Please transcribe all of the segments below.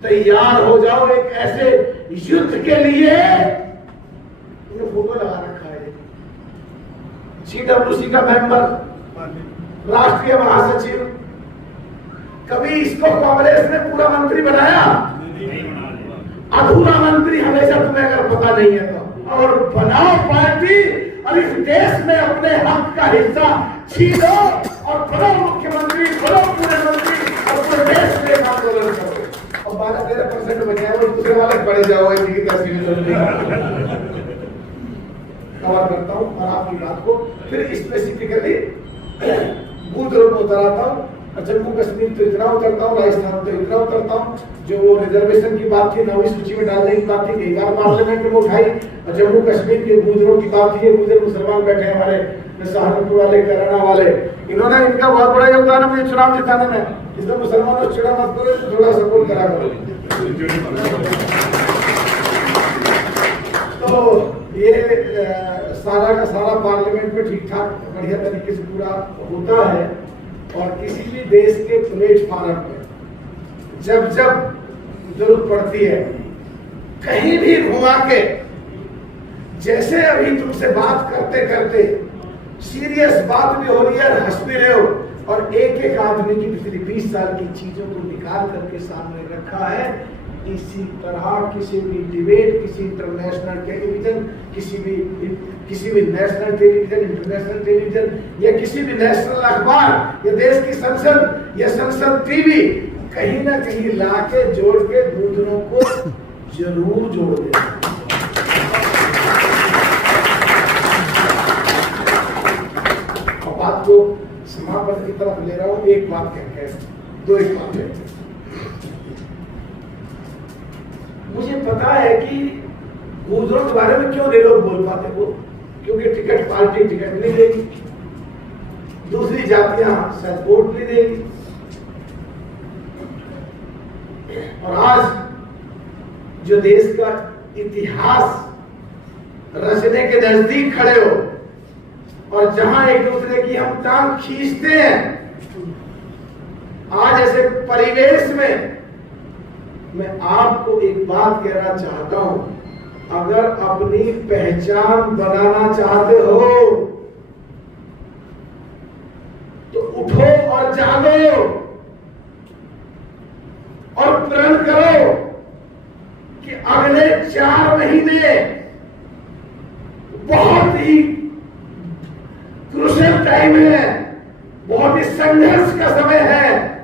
तैयार हो जाओ एक ऐसे युद्ध के लिए। ये फोटो लगा रखा है, CWC का मेंबर, राष्ट्रीय महासचिव। कभी इसको कांग्रेस ने पूरा मंत्री बनाया? अधूरा मंत्री हमेशा, तुम्हें अगर पता नहीं है तो। और बनाओ पार्टी और इस देश में अपने हक का हिस्सा छीनो और बनो मुख्यमंत्री, बनो पूरे मंत्री और पूरे देश में आंदोलन करो। और 12-13% बचे हैं, वो दूसरे वाले पड़े जाओ इनकी तस्वीर कवर करता हूँ और आपकी बात को फिर स्पेसिफिकली बूथ रोड में उतर आता हूँ। जम्मू कश्मीर तो इतना उतरता हूँ, राजस्थान तो इतना उतरता हूँ। जो वो रिजर्वेशन की बात थी, 9वीं सूची में डालने की बात थी, कई बार पार्लियामेंट में उठाई। और जम्मू कश्मीर के बूथ रोड की बात थी, गुजर मुसलमान बैठे हैं हमारे सहारनपुर वाले, कैराना वाले, इन्होंने इनका बहुत बड़ा योगदान है मुझे चुनाव जिताने में। इसमें मुसलमानों चिड़ा मत करो, थोड़ा सपोर्ट करा करो। तो ये सारा का सारा पार्लियामेंट में ठीक ठाक बढ़िया तरीके से पूरा होता है। और किसी भी देश के प्लेटफॉर्म पे जब जब जरूरत पड़ती है, कहीं भी घुमा के, जैसे अभी तुमसे बात करते करते सीरियस बात भी हो रही है, हंस भी रहे हो, और एक एक आदमी की पिछली 20 साल की चीजों को निकाल करके सामने रखा है। इसी तरह किसी भी डिबेट, किसी इंटरनेशनल टेलीविजन, किसी भी नेशनल टेलीविजन, इंटरनेशनल टेलीविजन, या किसी भी नेशनल अखबार, या देश की संसद, या संसद टीवी, कहीं ना कहीं लाके जोड़ के दूसरों को जरूर जोड़ दे। बात को समापन की तरफ ले रहा हूं, एक बात कहकर एक बात है। मुझे पता है कि गुजरों के बारे में क्यों नहीं लोग बोल पाते वो, क्योंकि टिकट पार्टी टिकट नहीं देगी, दूसरी जातियां शायद वोट नहीं देगी। और आज जो देश का इतिहास रचने के नजदीक खड़े हो और जहां एक दूसरे की हम टांग खींचते हैं, आज ऐसे परिवेश में मैं आपको एक बात कहना चाहता हूं, अगर अपनी पहचान बनाना चाहते हो तो उठो और जागो और प्रण करो कि अगले 4 महीने बहुत ही क्रूशियल टाइम है, बहुत ही संघर्ष का समय है।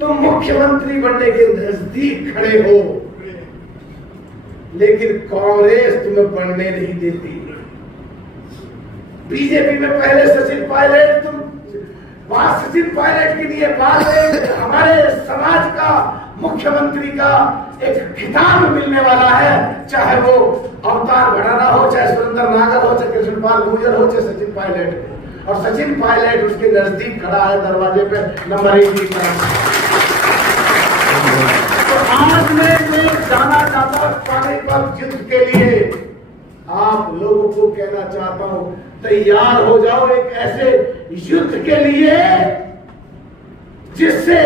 तुम मुख्यमंत्री बनने के नजदीक खड़े हो, लेकिन कांग्रेस तुम्हें बनने नहीं देती। बीजेपी में पहले सचिन पायलट, तुम बात सचिन पायलट के लिए बात है, हमारे समाज का मुख्यमंत्री का एक खिताब मिलने वाला है, चाहे वो अवतार भड़ाना हो, चाहे सुरेंद्र नागर हो, चाहे कृष्णपाल गुर्जर हो, चाहे सचिन पायलट। और सचिन पायलट उसके नजदीक खड़ा है दरवाजे पे नंबर 1 की तरफ। तो आज मैं जाना चाहता हूं पानीपत युद्ध के लिए, आप लोगों को कहना चाहता हूं, तैयार हो जाओ एक ऐसे युद्ध के लिए जिससे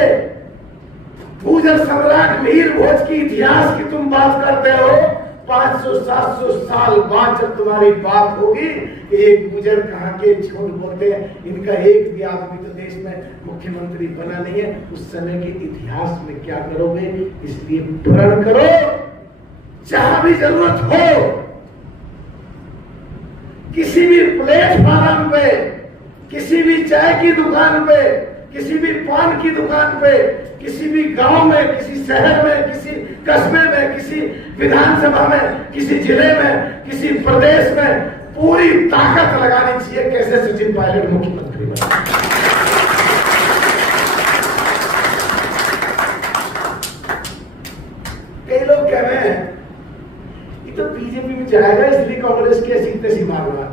भूजल सम्राट मीर भोज की इतिहास की तुम बात करते हो, 500-700 साल बाद जब तुम्हारी बात होगी कि एक गुजर कहां के झूठ बोलते हैं, इनका एक भी आदमी तो देश में मुख्यमंत्री बना नहीं है, उस समय के इतिहास में क्या करोगे? इसलिए प्रण करो, जहां भी जरूरत हो, किसी भी प्लेटफॉर्म पे, किसी भी चाय की दुकान पे, किसी भी पान की दुकान पे, किसी भी गांव में, किसी शहर में, किसी कस्बे में, किसी विधानसभा में, किसी जिले में, किसी प्रदेश में पूरी ताकत लगानी चाहिए कैसे सचिन पायलट मुख्यमंत्री बने। कई लोग कह रहे हैं ये तो बीजेपी में जाएगा इसलिए कांग्रेस की ऐसी तैसी मार रहा है।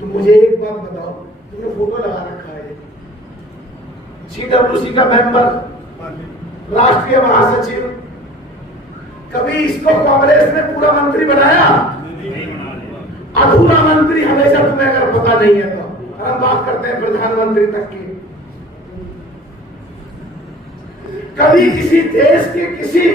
तो मुझे एक बात बताओ, तुमने फोटो लगा रखा है, CWC का मेंबर, राष्ट्रीय महासचिव, कभी इसको कांग्रेस ने पूरा मंत्री बनाया? अधूरा मंत्री हमेशा, तुम्हें अगर पता नहीं है तो। और हम बात करते हैं प्रधानमंत्री तक की। कभी किसी देश के किसी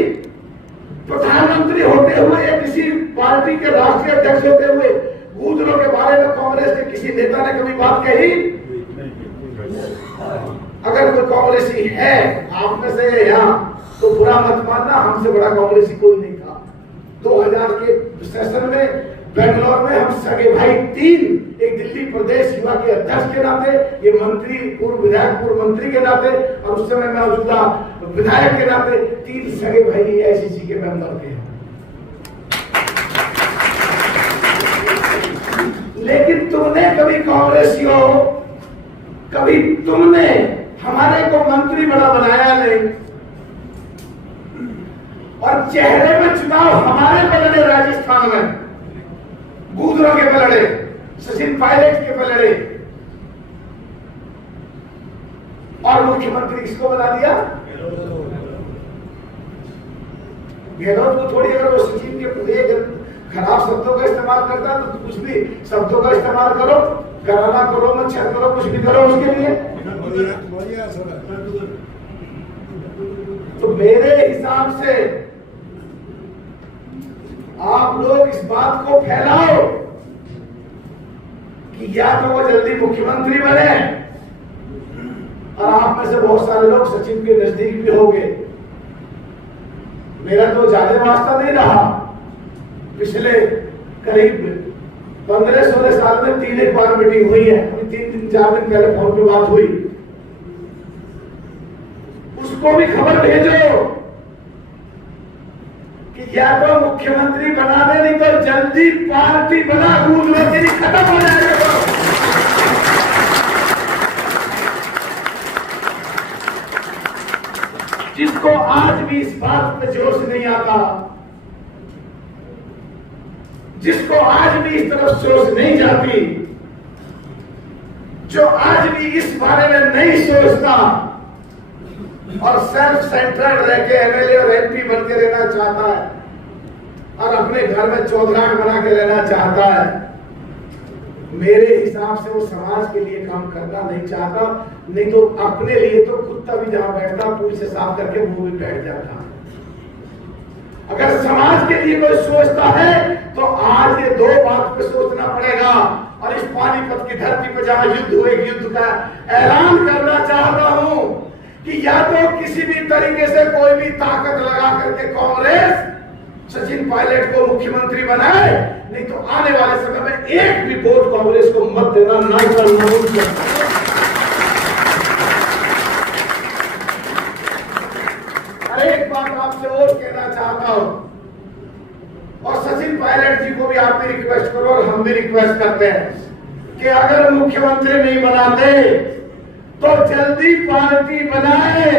प्रधानमंत्री होते हुए या किसी पार्टी के राष्ट्रीय अध्यक्ष होते हुए गूंजनों के बारे में कांग्रेस के किसी नेता ने कभी बात कही? अगर कोई कांग्रेसी है आप में से यहाँ तो बुरा मत मानना, हमसे बड़ा कांग्रेसी कोई नहीं था। 2000 के सेशन में बेंगलोर में हम सगे भाई 3, एक दिल्ली प्रदेश युवा के अध्यक्ष के नाते, ये मंत्री पूर्व विधायक पूर्व मंत्री के नाते और उस समय मौजूदा विधायक के नाते 3 सगे भाई AICC के मेंबर थे। लेकिन तुमने कभी कांग्रेसियों, कभी तुमने हमारे को मंत्री बड़ा बनाया नहीं और चेहरे में चुनाव हमारे पे लड़े, राजस्थान में गूंजनों के पे लड़े, सचिन पायलट के पे लड़े और मुख्यमंत्री किसको बना दिया? गहलोत को थोड़ी। अगर वो सचिन के खराब शब्दों का इस्तेमाल करता तो कुछ भी शब्दों का इस्तेमाल करो, कराना करो, मच्छर करो, कुछ भी करो उसके लिए। तो मेरे हिसाब से आप लोग इस बात को फैलाओ कि या तो वो जल्दी मुख्यमंत्री बने, और आप में से बहुत सारे लोग सचिन के नजदीक भी होंगे। मेरा तो ज्यादा वास्ता नहीं रहा, पिछले करीब 15-16 साल में 3 बार मीटिंग हुई है, 3-4 दिन पहले फोन पे बात हुई। उसको भी खबर भेजो कि या तो मुख्यमंत्री बना दे, नहीं तो जल्दी पार्टी बना, गूंजबाजी खत्म हो जाएगा। जिसको आज भी इस बात पे जोश नहीं आता, जिसको आज भी इस तरफ सोच नहीं जाती, जो आज भी इस बारे में नहीं सोचता और सेल्फ सेंटर्ड रह के MLA और MP बन के रहना चाहता है और अपने घर में चौधराट बना के रहना चाहता है, मेरे हिसाब से वो समाज के लिए काम करना नहीं चाहता। नहीं तो अपने लिए तो कुत्ता भी जहां बैठता पूछ से साफ करके वो भी बैठ जाता। अगर समाज के लिए कोई सोचता है तो आज ये 2 बात पे सोचना पड़ेगा। और इस पानीपत की धरती पर जहां युद्ध हुए, युद्ध का ऐलान करना चाहता हूं कि या तो किसी भी तरीके से कोई भी ताकत लगा करके कांग्रेस सचिन पायलट को मुख्यमंत्री बनाए, नहीं तो आने वाले समय में एक भी वोट कांग्रेस को मत देना, ना करना। एक बात आपसे और कहना चाहता हूं, और सचिन पायलट जी को भी आप भी रिक्वेस्ट करो और हम भी रिक्वेस्ट करते हैं कि अगर मुख्यमंत्री नहीं बनाते तो जल्दी पार्टी बनाए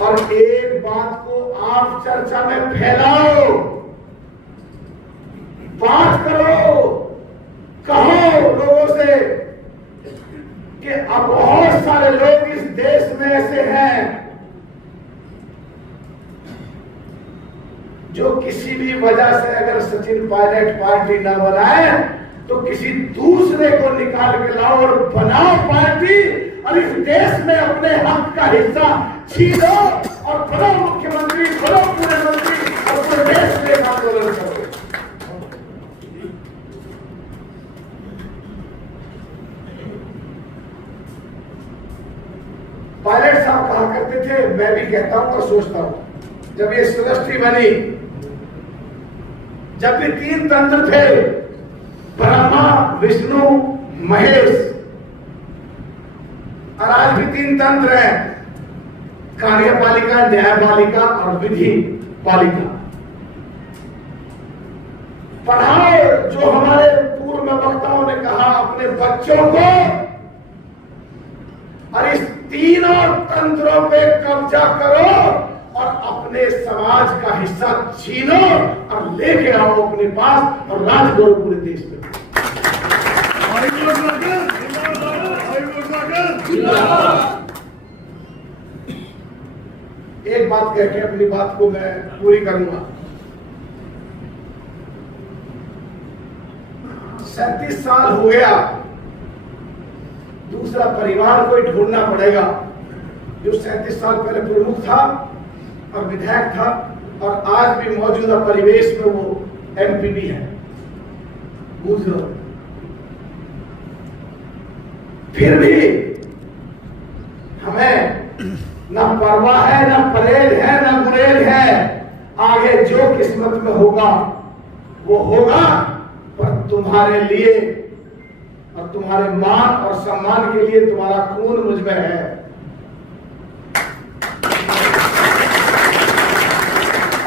और एक बात को आप चर्चा में फैलाओ, बात करो, कहो लोगों से कि अब बहुत सारे लोग इस देश में ऐसे हैं जो किसी भी वजह से अगर सचिन पायलट पार्टी ना बनाए तो किसी दूसरे को निकाल के लाओ और बनाओ पार्टी और इस देश में अपने हक का हिस्सा छीनो और बनो मुख्यमंत्री, बनो पूरे मंत्री और पूरे देश में आंदोलन करो। पायलट साहब कहा करते थे, मैं भी कहता हूं और सोचता हूं, जब ये सृष्टि बनी, जब भी 3 तंत्र थे, ब्रह्मा, विष्णु, महेश, और आज भी 3 तंत्र हैं, कार्यपालिका, न्यायपालिका और विधि पालिका। पढ़ाओ, जो हमारे पूर्व वक्ताओं ने कहा, अपने बच्चों को और इस तीनों तंत्रों पे कब्जा करो और अपने समाज का हिस्सा छीनो और लेके आओ अपने पास और राज करो पूरे देश में। एक बात कह के अपनी बात को मैं पूरी करूंगा। 37 साल हो गया दूसरा परिवार कोई ढूंढना पड़ेगा जो 37 साल पहले प्रमुख था और विधायक था और आज भी मौजूदा परिवेश में वो एमपी भी है। बूझ लो। फिर भी हमें ना परवाह है, ना परेल है, ना गुरेल है। आगे जो किस्मत में होगा वो होगा, पर तुम्हारे लिए और तुम्हारे मान और सम्मान के लिए तुम्हारा खून मुझ में है।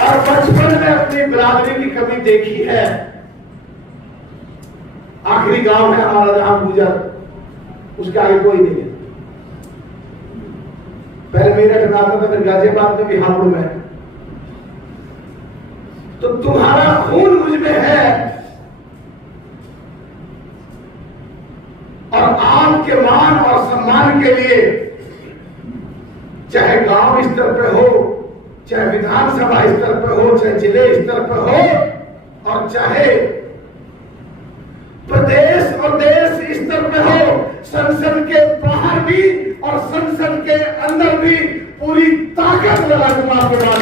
और बचपन में अपनी बिरादरी की कमी देखी है। आखिरी गांव है हमारा जहां गुजर, उसके आगे कोई नहीं है। पहले मेरठ में आता था, फिर गाजियाबाद में, बिहार में। तो तुम्हारा खून मुझ में है और आपके मान और सम्मान के लिए चाहे गांव स्तर पे हो, चाहे विधानसभा स्तर पे हो, चाहे जिले स्तर पे हो और चाहे प्रदेश और देश स्तर पे हो, संसद के बाहर भी और संसद के अंदर भी पूरी ताकत लगा दूंगा आपके पास।